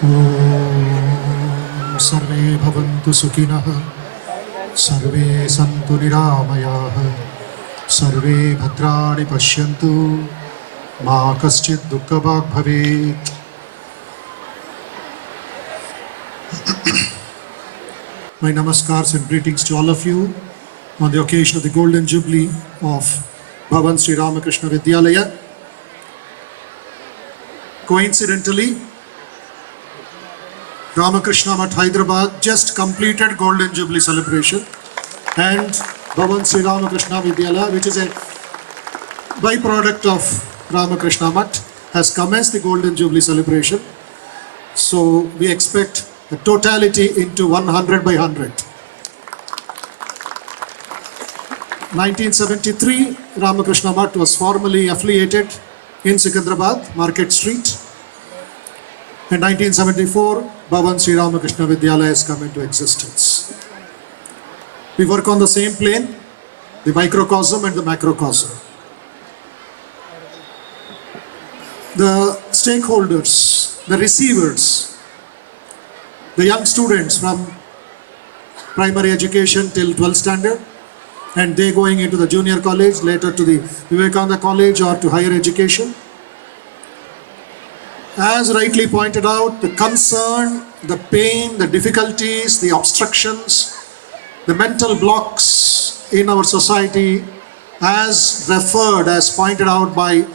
ॐ सर्वे भवन्तु सुखिनः सर्वे सन्तु निरामयाः सर्वे भद्राणि पश्यन्तु मा कश्चित् दुःखभाग् भवेत्. My namaskars and greetings to all of you on the occasion of the Golden Jubilee of Bhavan Sri Ramakrishna Vidyalaya. Coincidentally, Ramakrishna Math Hyderabad just completed Golden Jubilee celebration, and Bhavan Sri Ramakrishna Vidyalaya, which is a byproduct of Ramakrishna Math, has commenced the Golden Jubilee celebration. So we expect the totality into 100 by 100. 1973, Ramakrishna Math was formally affiliated in Secunderabad, Market Street. In 1974, Bhavan Sri Ramakrishna Vidyalaya has come into existence. We work on the same plane, the microcosm and the macrocosm. The stakeholders, the receivers, the young students from primary education till 12th standard, and they going into the junior college, later to the Vivekananda College or to higher education. As rightly pointed out, the concern, the pain, the difficulties, the obstructions, the mental blocks in our society, as referred, as pointed out by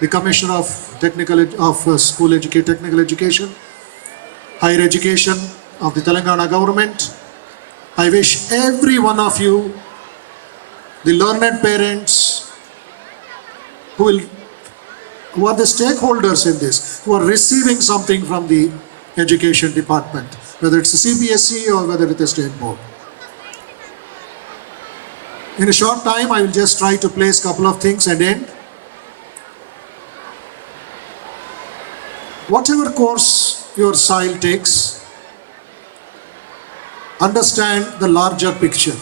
the Commissioner of Technical Education, Higher Education of the Telangana government. I wish every one of you, the learned parents, who are the stakeholders in this, who are receiving something from the education department, whether it's a CBSE or whether it's a state board. In a short time, I will just try to place a couple of things and end. Whatever course your child takes, understand the larger picture.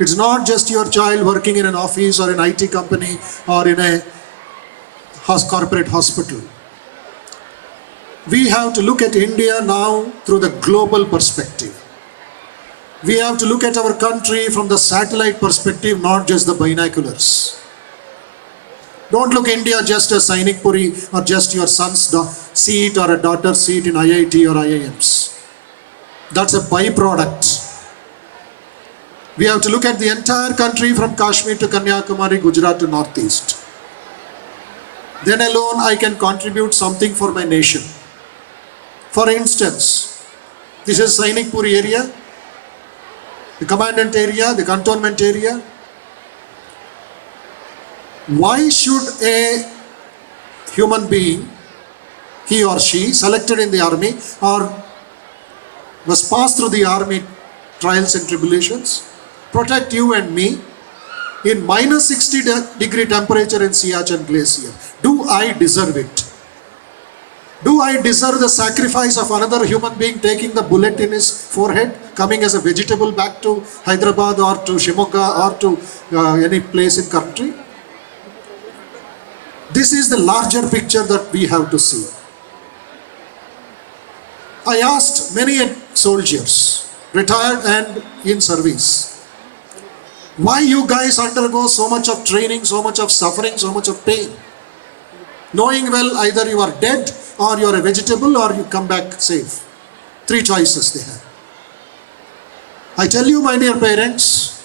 It's not just your child working in an office or an IT company or in a corporate hospital. We have to look at India now through the global perspective. We have to look at our country from the satellite perspective, not just the binoculars. Don't look India just as Sainik Puri or just your son's seat or a daughter's seat in IIT or IIMs. That's a byproduct. We have to look at the entire country from Kashmir to Kanyakumari, Gujarat to Northeast. Then alone I can contribute something for my nation. For instance, this is Sainik Puri area, the commandant area, the cantonment area. Why should a human being, he or she, selected in the army or was passed through the army trials and tribulations, protect you and me in minus 60 degree temperature in Siachen Glacier? Do I deserve it? Do I deserve the sacrifice of another human being taking the bullet in his forehead, coming as a vegetable back to Hyderabad or to Shimoga or to any place in country? This is the larger picture that we have to see. I asked many soldiers, retired and in service, why you guys undergo so much of training, so much of suffering, so much of pain, knowing well either you are dead or you are a vegetable or you come back safe. Three choices they have. I tell you, my dear parents,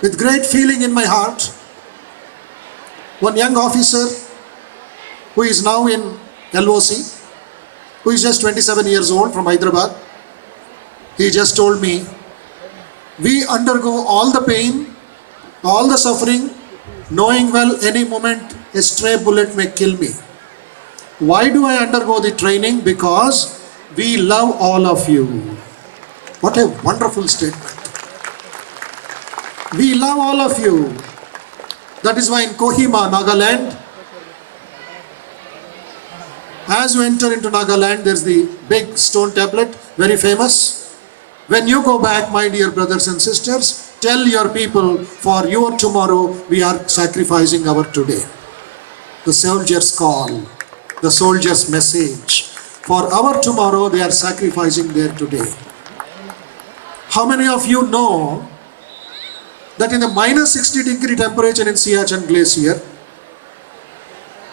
with great feeling in my heart, one young officer who is now in LOC, who is just 27 years old from Hyderabad, he just told me, we undergo all the pain, all the suffering, knowing well any moment a stray bullet may kill me. Why do I undergo the training? Because we love all of you. What a wonderful statement. We love all of you. That is why in Kohima, Nagaland, as you enter into Nagaland, there's the big stone tablet, very famous. When you go back, my dear brothers and sisters, tell your people, for your tomorrow, we are sacrificing our today. the soldier's call, the soldier's message. For our tomorrow, they are sacrificing their today. How many of you know that in the minus 60-degree temperature in Siachen Glacier,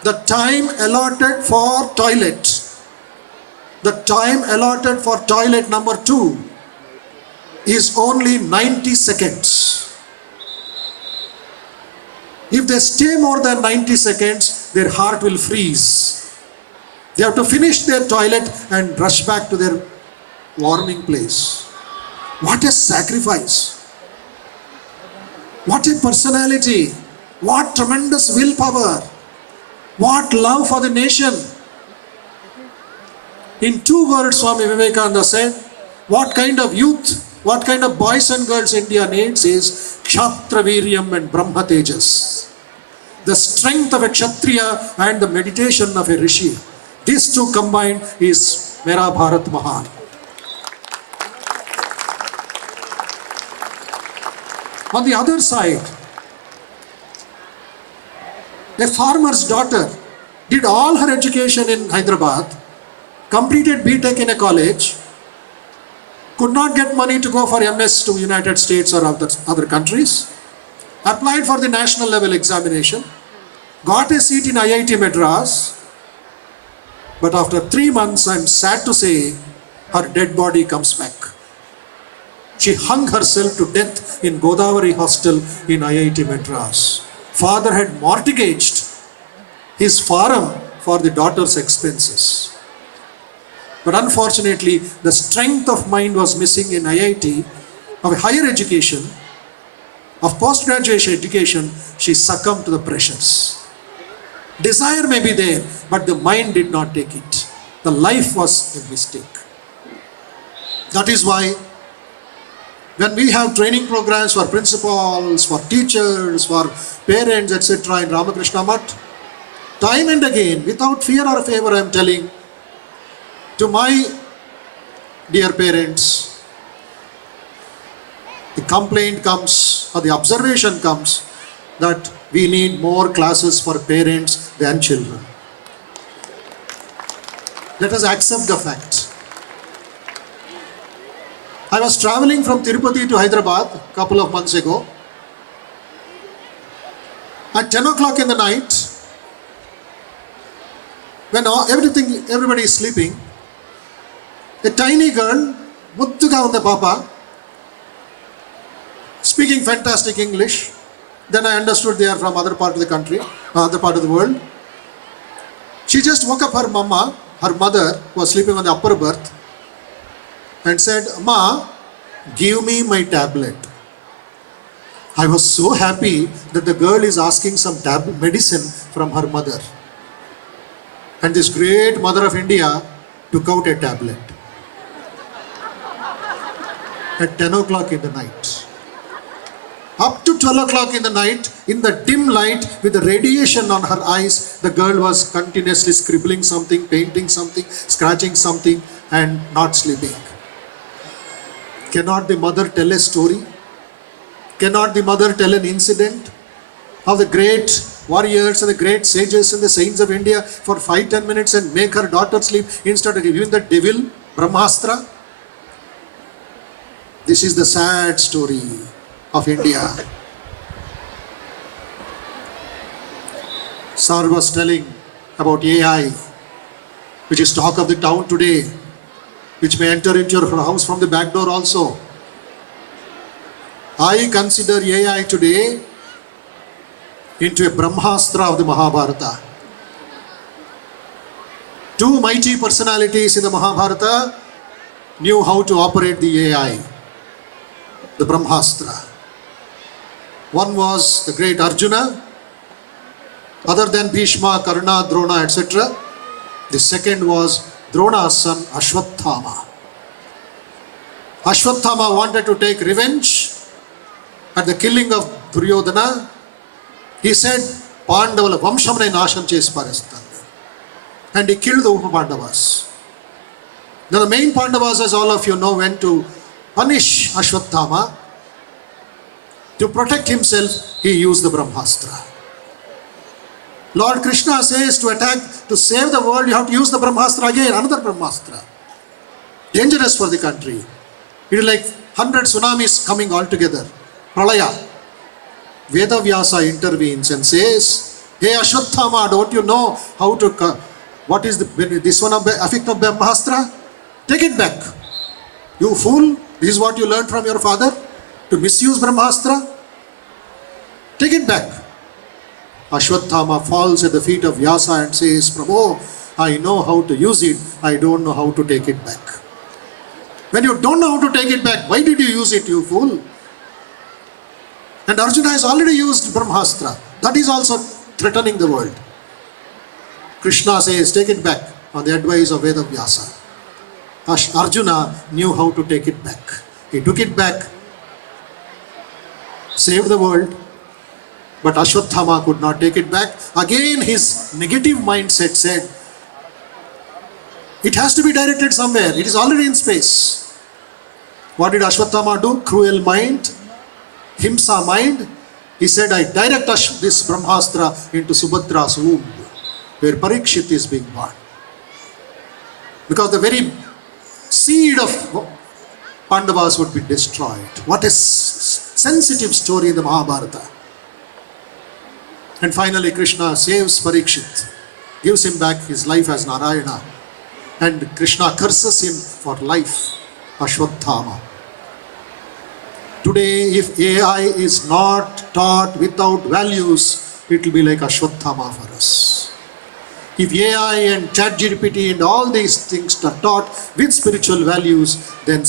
the time allotted for toilet number 2 is only 90 seconds. If they stay more than 90 seconds, their heart will freeze. They have to finish their toilet and rush back to their warming place. What a sacrifice! What a personality! What tremendous willpower! What love for the nation! In 2 words, Swami Vivekananda said, what kind of youth, what kind of boys and girls India needs is Kshatriya Viryam and Brahma Tejas. The strength of a Kshatriya and the meditation of a Rishi. These two combined is Mera Bharat Mahan. On the other side, a farmer's daughter did all her education in Hyderabad, completed B.Tech in a college, could not get money to go for MS to United States or other countries, applied for the national level examination, got a seat in IIT Madras, but after 3 months, I'm sad to say, her dead body comes back. She hung herself to death in Godavari hostel in IIT Madras. Father had mortgaged his farm for the daughter's expenses. But unfortunately, the strength of mind was missing in IIT, of higher education, of postgraduate education. She succumbed to the pressures. Desire may be there, but the mind did not take it. The life was a mistake. That is why when we have training programs for principals, for teachers, for parents, etc. in Ramakrishna Math, time and again, without fear or favor, I am telling to my dear parents, the complaint comes or the observation comes that we need more classes for parents than children. Let us accept the fact. I was traveling from Tirupati to Hyderabad a couple of months ago. At 10 o'clock in the night, when everybody is sleeping, a tiny girl, Muttuga unda papa, speaking fantastic English. Then I understood they are from other part of the country, other part of the world. She just woke up her mother, who was sleeping on the upper berth, and said, "Ma, give me my tablet." I was so happy that the girl is asking some medicine from her mother. And this great mother of India took out a tablet at 10 o'clock in the night. Up to 12 o'clock in the night, in the dim light, with the radiation on her eyes, the girl was continuously scribbling something, painting something, scratching something, and not sleeping. Cannot the mother tell a story? Cannot the mother tell an incident of the great warriors and the great sages and the saints of India for 5-10 minutes and make her daughter sleep instead of giving the devil Brahmastra? This is the sad story of India. Sir was telling about AI, which is talk of the town today, which may enter into your house from the back door also. I consider AI today into a Brahmastra of the Mahabharata. Two mighty personalities in the Mahabharata knew how to operate the AI, the Brahmastra. One was the great Arjuna, other than Bhishma, Karna, Drona, etc. The second was Drona's son Ashwathama. Ashwathama wanted to take revenge at the killing of Duryodhana. He said, Pandavala Vamshamane Nasham chesi paristanu. And he killed the Upa Pandavas. Now the main Pandavas, as all of you know, went to punish Ashwathama. To protect himself, he used the Brahmastra. Lord Krishna says to attack, to save the world, you have to use the Brahmastra again, another Brahmastra. Dangerous for the country. It is like 100 tsunamis coming all together. Pralaya. Vedavyasa intervenes and says, hey Ashwathama, don't you know how to, what is this one of effect of Brahmastra? Take it back. You fool, this is what you learned from your father? To misuse Brahmastra? Take it back. Ashwathama falls at the feet of Vyasa and says, Prabhu, I know how to use it, I don't know how to take it back. When you don't know how to take it back, why did you use it, you fool? And Arjuna has already used Brahmastra. That is also threatening the world. Krishna says, take it back on the advice of Vedavyasa. Arjuna knew how to take it back. He took it back, saved the world, but Ashwathama could not take it back. Again, his negative mindset said, it has to be directed somewhere. It is already in space. What did Ashwathama do? Cruel mind, Himsa mind. He said, I direct this Brahmastra into Subhadra's womb, where Parikshit is being born. Because the very seed of Pandavas would be destroyed. What a sensitive story in the Mahabharata. And finally Krishna saves Parikshit, gives him back his life as Narayana, and Krishna curses him for life, Ashwathama. Today, if AI is not taught without values, it will be like Ashwathama for us. If AI and ChatGPT and all these things are taught with spiritual values, then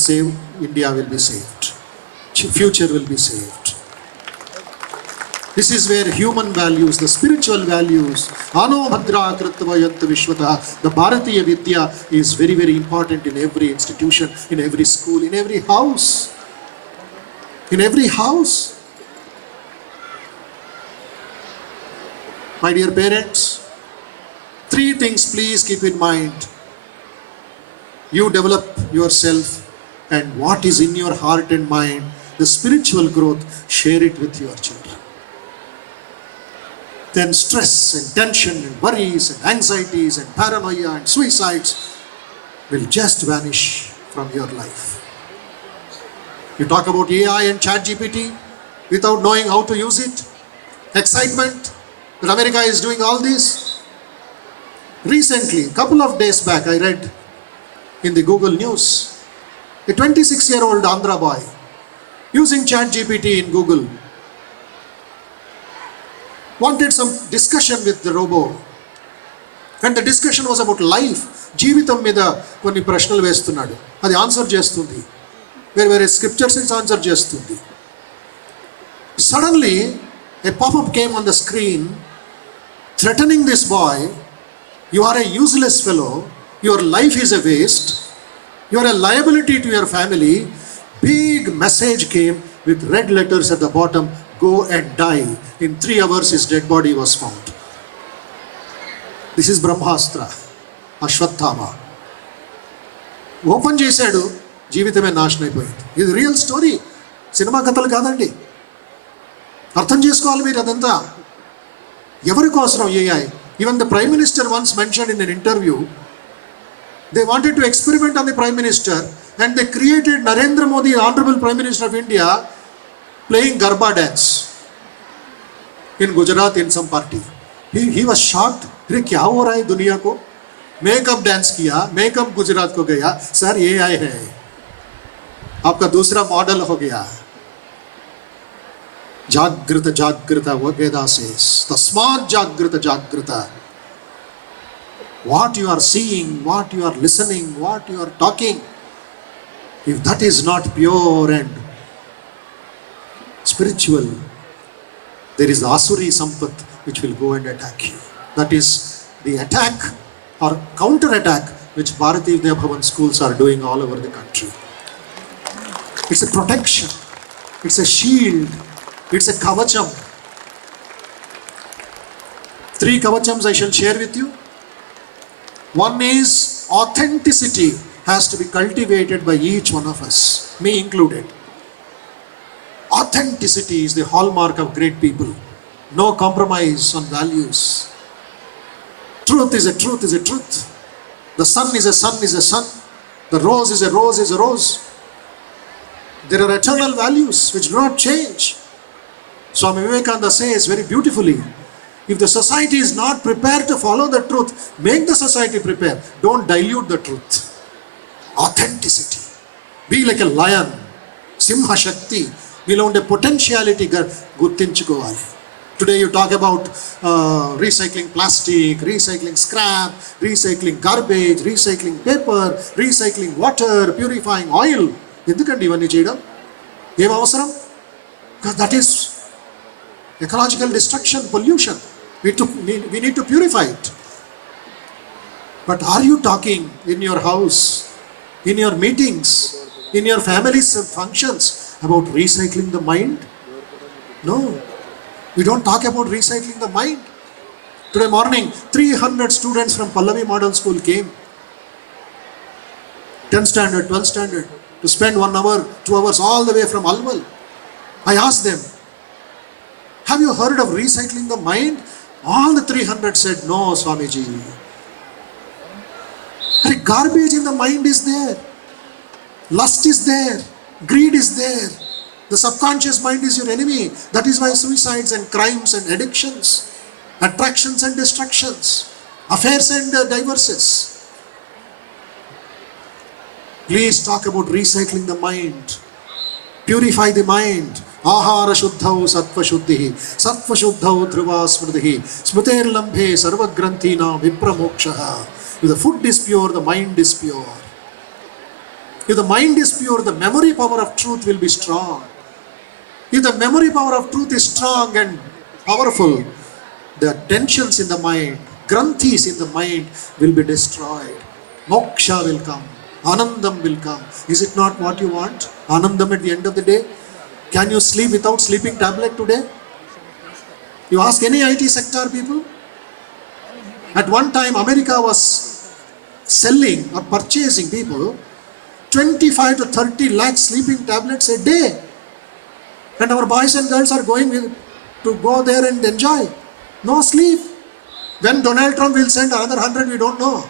India will be saved. Future will be saved. This is where human values, the spiritual values, Ano Bhadra Krittavayanta Vishwata, the Bharatiya Vidya is very, very important in every institution, in every school, in every house. In every house. My dear parents, 3 things please keep in mind. You develop yourself, and what is in your heart and mind, the spiritual growth, share it with your children. Then stress and tension and worries and anxieties and paranoia and suicides will just vanish from your life. You talk about AI and ChatGPT without knowing how to use it. Excitement that America is doing all this. Recently, a couple of days back, I read in the Google News, a 26-year-old Andhra boy using ChatGPT in Google wanted some discussion with the robot. And the discussion was about life. Jeevitam mida konni prashnalu vestunnadu. Adi answer chestundi. Where scriptures is answer chestundi. Suddenly, a pop-up came on the screen threatening this boy. You are a useless fellow. Your life is a waste. You are a liability to your family. Big message came with red letters at the bottom. Go and die. In 3 hours his dead body was found. This is Brahmastra, Ashwathama. Open చేశాడు, జీవితమే నాశనం అయిపోయింది. ఇది real story, cinema కథలు కాదండి. అర్థం చేసుకోవాలి మీరు అదంతా. ఎవరి కోసం AI? Even the Prime Minister once mentioned in an interview, they wanted to experiment on the Prime Minister and they created Narendra Modi, Honorable Prime Minister of India, playing Garba dance in Gujarat in some party. He was shocked. अरे क्या हो रहा है दुनिया को? Makeup dance किया, makeup Gujarat को गया. सर AI है, आपका दूसरा मॉडल हो गया. जागृत जागृत वेदा says, तस्मात् जागृत जागृत. What you are seeing, what you are listening, what you are talking, if that is not pure and spiritual, there is the Asuri Sampat which will go and attack you. That is the attack or counter-attack which Bharatiya Vidya Bhavan schools are doing all over the country. It's a protection, it's a shield, it's a kavacham. 3 kavachams I shall share with you. One is authenticity has to be cultivated by each one of us, me included. Authenticity is the hallmark of great people. No compromise on values. Truth is a truth is a truth. The sun is a sun is a sun. The rose is a rose is a rose. There are eternal values which do not change. Swami Vivekananda says very beautifully, if the society is not prepared to follow the truth, make the society prepare. Don't dilute the truth. Authenticity. Be like a lion. Simha Shakti. We'll own the potentiality gurtinchukovali. Today you talk about recycling plastic, recycling scrap, recycling garbage, recycling paper, recycling water, purifying oil. ఎందుకండి ఇవన్నీ చేయడం? ఏం అవసరం? Because that is ecological destruction, pollution. We need to purify it. But are you talking in your house, in your meetings, in your family's functions about recycling the mind? No. We don't talk about recycling the mind. Today morning, 300 students from Pallavi Model School came. 10th standard, 12th standard, to spend 1 hour, 2 hours all the way from Almal. I asked them, have you heard of recycling the mind? All the 300 said, no, Swamiji. Garbage in the mind is there. Lust is there. Greed is there. The subconscious mind is your enemy. That is why suicides and crimes and addictions, attractions and distractions, affairs and divorces. Please talk about recycling the mind. Purify the mind. Ahara shuddhau sattva shuddhihi. Sattva shuddhau dhruva smrtihi. Smrter lambhe sarva granthina vipramokshaha. If the food is pure, the mind is pure. If the mind is pure, the memory power of truth will be strong. If the memory power of truth is strong and powerful, the tensions in the mind, granthis in the mind will be destroyed. Moksha will come. Anandam will come. Is it not what you want? Anandam at the end of the day? Can you sleep without sleeping tablet today? You ask any IT sector people. At one time, America was selling or purchasing people 25 to 30 lakh sleeping tablets a day. And our boys and girls are going to go there and enjoy. No sleep. When Donald Trump will send another 100, we don't know.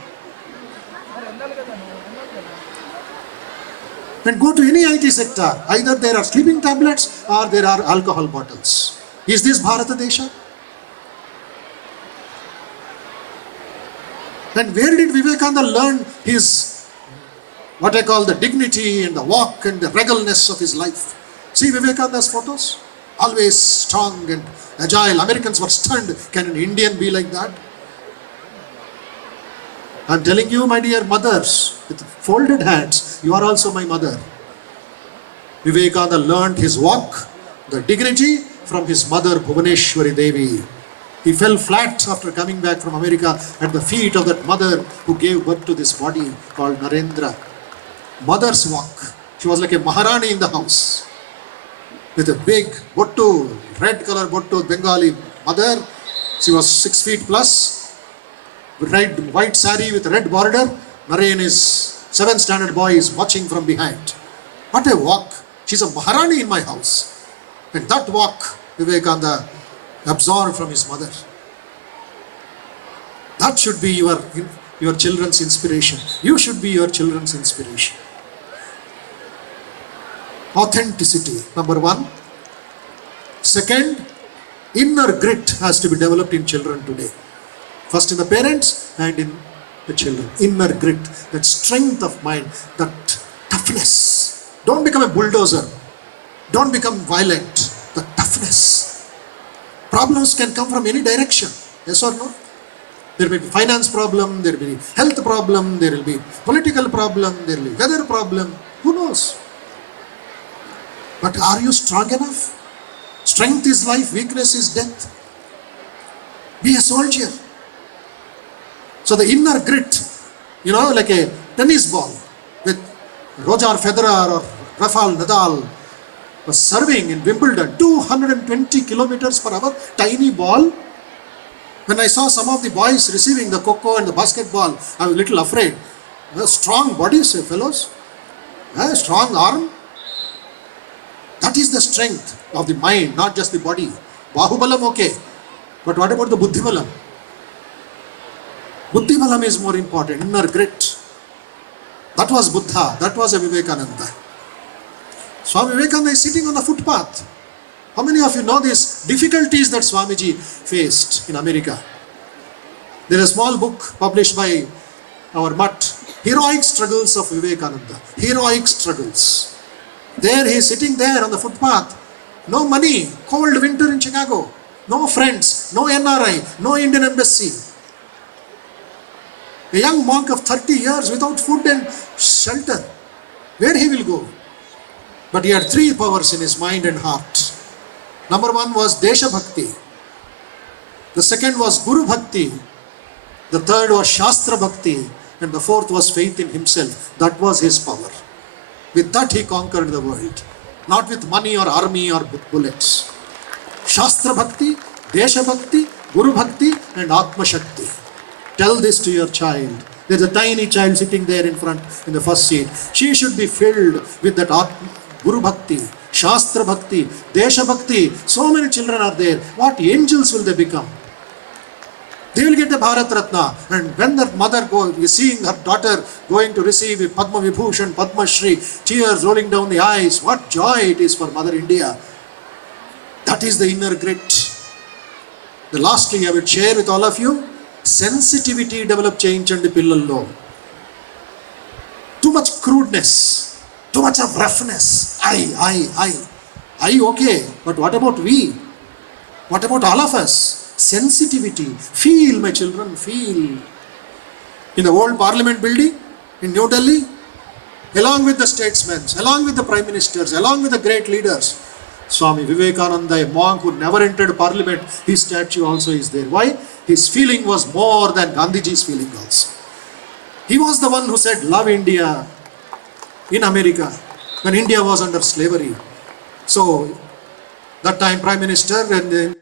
And go to any IT sector. Either there are sleeping tablets or there are alcohol bottles. Is this Bharata Desha? And where did Vivekananda learn his, what I call the dignity and the walk and the regalness of his life? See Vivekananda's photos? Always strong and agile. Americans were stunned. Can an Indian be like that? I'm telling you, my dear mothers, with folded hands, you are also my mother. Vivekananda learned his walk, the dignity, from his mother Bhuvaneshwari Devi. He fell flat after coming back from America at the feet of that mother who gave birth to this body called Narendra. Mother's walk. She was like a Maharani in the house. With a big bottu, red color bottu, Bengali mother. She was 6 feet plus. Red, white sari with red border. Naren is 7th standard boy is watching from behind. What a walk. She's a Maharani in my house. And that walk, Vivekananda absorbed from his mother. That should be your children's inspiration. You should be your children's inspiration. Authenticity, number one. Second, inner grit has to be developed in children today. First in the parents and in the children. Inner grit, that strength of mind, that toughness. Don't become a bulldozer. Don't become violent. The toughness. Problems can come from any direction. Yes or no? There may be finance problem, there will be health problem, there will be political problem, there will be weather problem. Who knows? But are you strong enough? Strength is life, weakness is death. Be a soldier. So the inner grit, like a tennis ball with Roger Federer or Rafael Nadal was serving in Wimbledon, 220 kilometers per hour, tiny ball. When I saw some of the boys receiving the coco and the basketball, I was a little afraid. Strong bodies, fellows. Strong arm. That is the strength of the mind, not just the body. Bahubalam, okay. But what about the Buddhibalam? Buddhi balam is more important, inner grit. That was Buddha, that was a Vivekananda. Swami Vivekananda is sitting on the footpath. How many of you know these difficulties that Swamiji faced in America? There is a small book published by our Mutt, Heroic Struggles of Vivekananda. Heroic Struggles. There he is sitting there on the footpath. No money, cold winter in Chicago. No friends, no NRI, no Indian embassy. A young monk of 30 years without food and shelter. Where he will go? But he had three powers in his mind and heart. Number one was Desha Bhakti. The second was Guru Bhakti. The third was Shastra Bhakti. And the fourth was faith in himself. That was his power. With that he conquered the world. Not with money or army or bullets. Shastra Bhakti, Desha Bhakti, Guru Bhakti and Atma Shakti. Tell this to your child. There's a tiny child sitting there in front in the first seat. She should be filled with that Guru Bhakti, Shastra Bhakti, Desha Bhakti. So many children are there. What angels will they become? They will get a Bharat Ratna. And when that mother is seeing her daughter going to receive a Padma Vibhushan, Padma Shri, tears rolling down the eyes, what joy it is for Mother India. That is the inner grit. The lastly I would share with all of you, sensitivity develop change and the pillallo. Too much crudeness, too much of roughness. I okay, but what about we? What about all of us? Sensitivity. Feel, my children, feel. In the old Parliament building in New Delhi, along with the statesmen, along with the prime ministers, along with the great leaders, Swami Vivekananda, a monk who never entered Parliament, his statue also is there. Why? His feeling was more than Gandhiji's feeling also. He was the one who said, love India in America, when India was under slavery. So, that time Prime Minister and then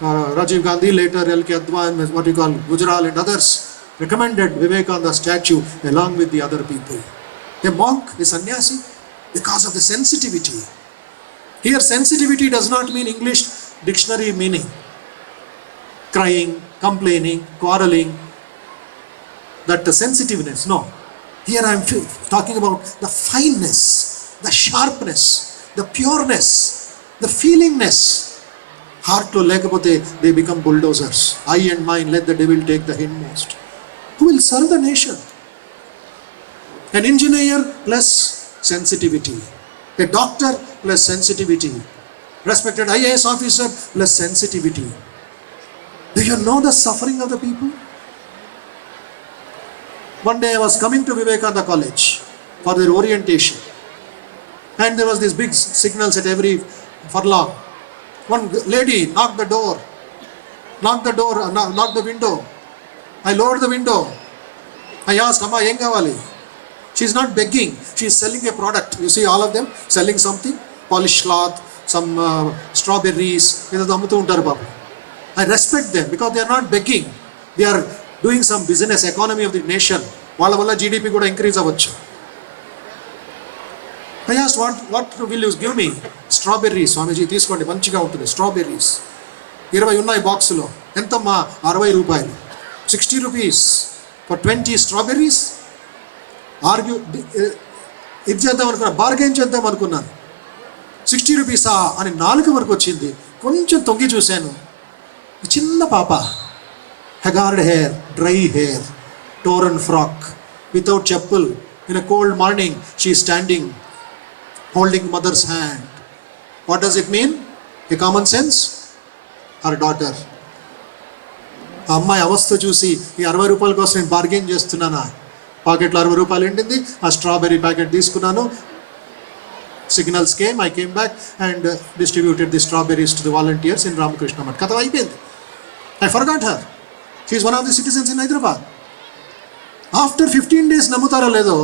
Rajiv Gandhi, later L.K. Advani, what you call Gujarat and others, recommended Vivekananda statue along with the other people. A monk, a sannyasi, because of the sensitivity. Here sensitivity does not mean English dictionary meaning. Crying, complaining, quarreling, that the sensitiveness, no. Here I am talking about the fineness, the sharpness, the pureness, the feelingness. Heart to lekapothe, they become bulldozers. I and mine, let the devil take the hindmost. Who will serve the nation? An engineer plus sensitivity. A doctor plus sensitivity. Respected IAS officer plus sensitivity. Do you know the suffering of the people? One day I was coming to Vivekananda College for their orientation. And there was these big signals at every furlong. One lady knocked the door, knocked the window. I lowered the window. I asked, Amma, yen kavali? She is not begging. She is selling a product. You see all of them selling something. Polished cloth, some strawberries. I respect them because they are not begging. They are doing some business, economy of the nation. Walla GDP could increase avachchu. I asked, what will you give me? Strawberries. Swamiji, తీసుకోండి మంచిగా ఉంటుంది strawberries. 20 ఉన్నాయి బాక్సులో. ఎంతమ్మా? 60 రూపాయలు. 60 rupees for 20 strawberries. Argue ఇది చేద్దాం అనుకున్నాను, bargain చేద్దాం అనుకున్నాను. 60 rupees అని 4 వరకు వచ్చింది. కొంచెం తొంగి చూశాను. చిన్న పాప, haggard hair, dry hair, torn frock, without cheppal. In a cold morning, she is standing, holding mother's hand. What does it mean? A common sense? Her daughter. ఆ అమ్మాయి అవస్థ చూసి ఈ 60 రూపాయల కోసం నేను బార్గెన్ చేస్తున్నానా? పాకెట్లో 60 రూపాయలు ఎండింది. ఆ స్ట్రాబెర్రీ ప్యాకెట్ తీసుకున్నాను. Signals came, I came back and distributed the strawberries to the volunteers in Ramakrishna Math. Katha అయిపోయింది. I forgot her. She is one of the citizens in Hyderabad. After 15 days, నమ్ముతారో లేదో,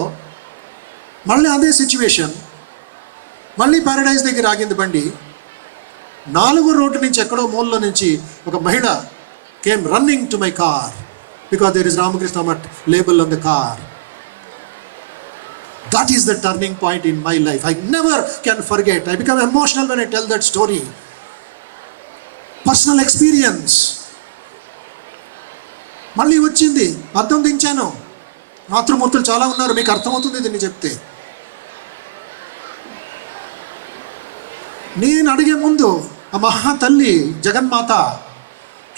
మళ్ళీ అదే situation. మళ్ళీ Paradise దగ్గర ఆగింది బండి. 4వ రోడ్డు నుంచి ఎక్కడో మూలలో నుంచి ఒక మహిళ came running to my car because there is Ramakrishna Math label on the car. That is the turning point in my life. I never can forget. I become emotional when I tell that story. Personal experience. మళ్ళీ వచ్చింది, అద్దం దించాను. మాతృమూర్తులు చాలా ఉన్నారు, మీకు అర్థమవుతుంది దీన్ని చెప్తే. నేను అడిగే ముందు ఆ మహా తల్లి జగన్మాత,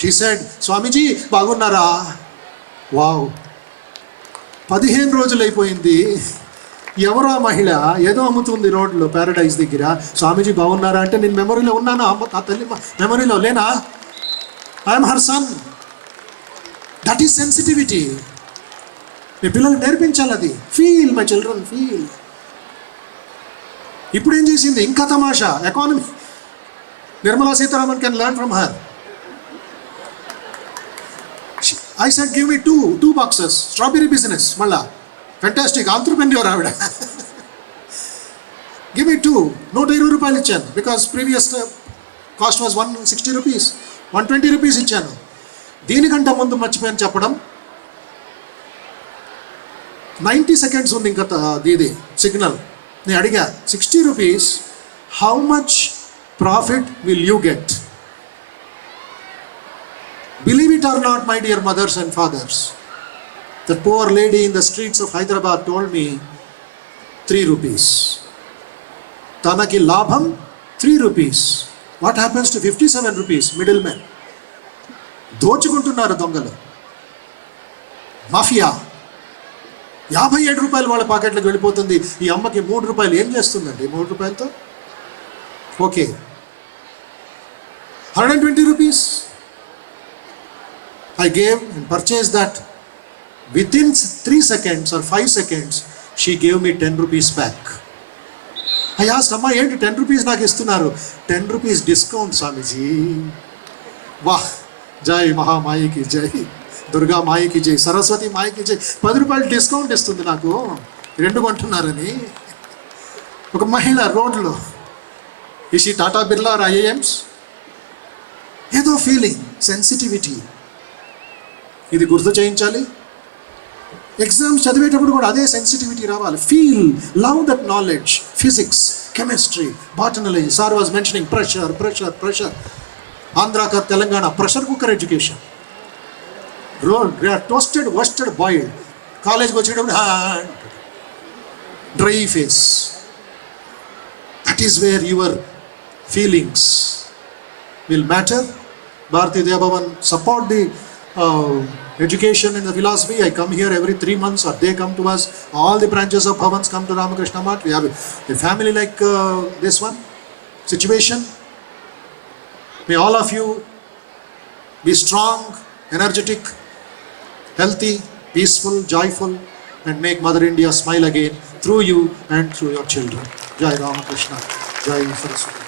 షీ సెడ్, స్వామీజీ బాగున్నారా? వావ్, 15 రోజులు అయిపోయింది. ఎవరో ఆ మహిళ ఏదో అమ్ముతుంది రోడ్లో ప్యారడైజ్ దగ్గర. స్వామీజీ బాగున్నారా అంటే నేను మెమరీలో ఉన్నాను, ఆ తల్లి మెమరీలో లేనా? I'm her son. That is sensitivity. మీ పిల్లలకు నేర్పించాలి అది. Feel my children, feel. ఇప్పుడు ఏం చేసింది? ఇంకా తమాషా, economy. Nirmala Sitharaman can learn from her. I said, give me two boxes. Strawberry business. Malla. Fantastic. Entrepreneur ఆవిడ. Give me 2. 120 రూపాయలు ఇచ్చాను. Because previous cost was 160 rupees. 120 rupees ఇచ్చాను. దీనికంటే ముందు మర్చిపోయాను చెప్పడం. 90 seconds ఉంది ఇంకా ఇది సిగ్నల్. నేను అడిగా, 60 rupees, how much profit will you get? Believe it or not, my dear mothers and fathers, the poor lady in the streets of Hyderabad told me 3 rupees. Tanaki labham 3 rupees. What happens to 57 rupees? Middlemen. దోచుకుంటున్నారు దొంగలు, mafia. 57 రూపాయలు వాళ్ళ పాకెట్లకు వెళ్ళిపోతుంది. ఈ అమ్మకి 3 రూపాయలు ఏం చేస్తుందండి 3 రూపాయలతో? Okay, 120 rupees. I gave and purchased that. Within 3 seconds or 5 seconds, she gave me 10 rupees back. I asked, Amma, ఏంటి 10 rupees నాకు ఇస్తున్నారు? 10 rupees discount, Swamiji. వాహ్, జై మహామాయికి జై, దుర్గా మాయికి జై, సరస్వతి మాయికి జై. 10 రూపాయలు డిస్కౌంట్ ఇస్తుంది నాకు, 2 కొంటున్నారని. ఒక మహిళ రోడ్లో, ఇషి టాటా బిర్లా ఆర్ ఐఏఎమ్స్? ఏదో ఫీలింగ్, సెన్సిటివిటీ. ఇది గుర్తు చేయించాలి. ఎగ్జామ్స్ చదివేటప్పుడు కూడా అదే సెన్సిటివిటీ రావాలి. Feel, love that knowledge. Physics, chemistry, botanology. Sir was mentioning pressure pressure pressure. Andhra కా Telangana pressure cooker education. Toasted, wasted, boiled. కాలేజ్కి వచ్చేటప్పుడు dry face. That is where your feelings will matter. Bharatiya Devbhavan support the education in the philosophy. I come here every 3 months, or they come to us. All the branches of Bhavans come to Ramakrishna Math. We have a family like this one situation. May all of you be strong, energetic, healthy, peaceful, joyful, and make Mother India smile again through you and through your children. Jai Ramakrishna, Jai Saraswati.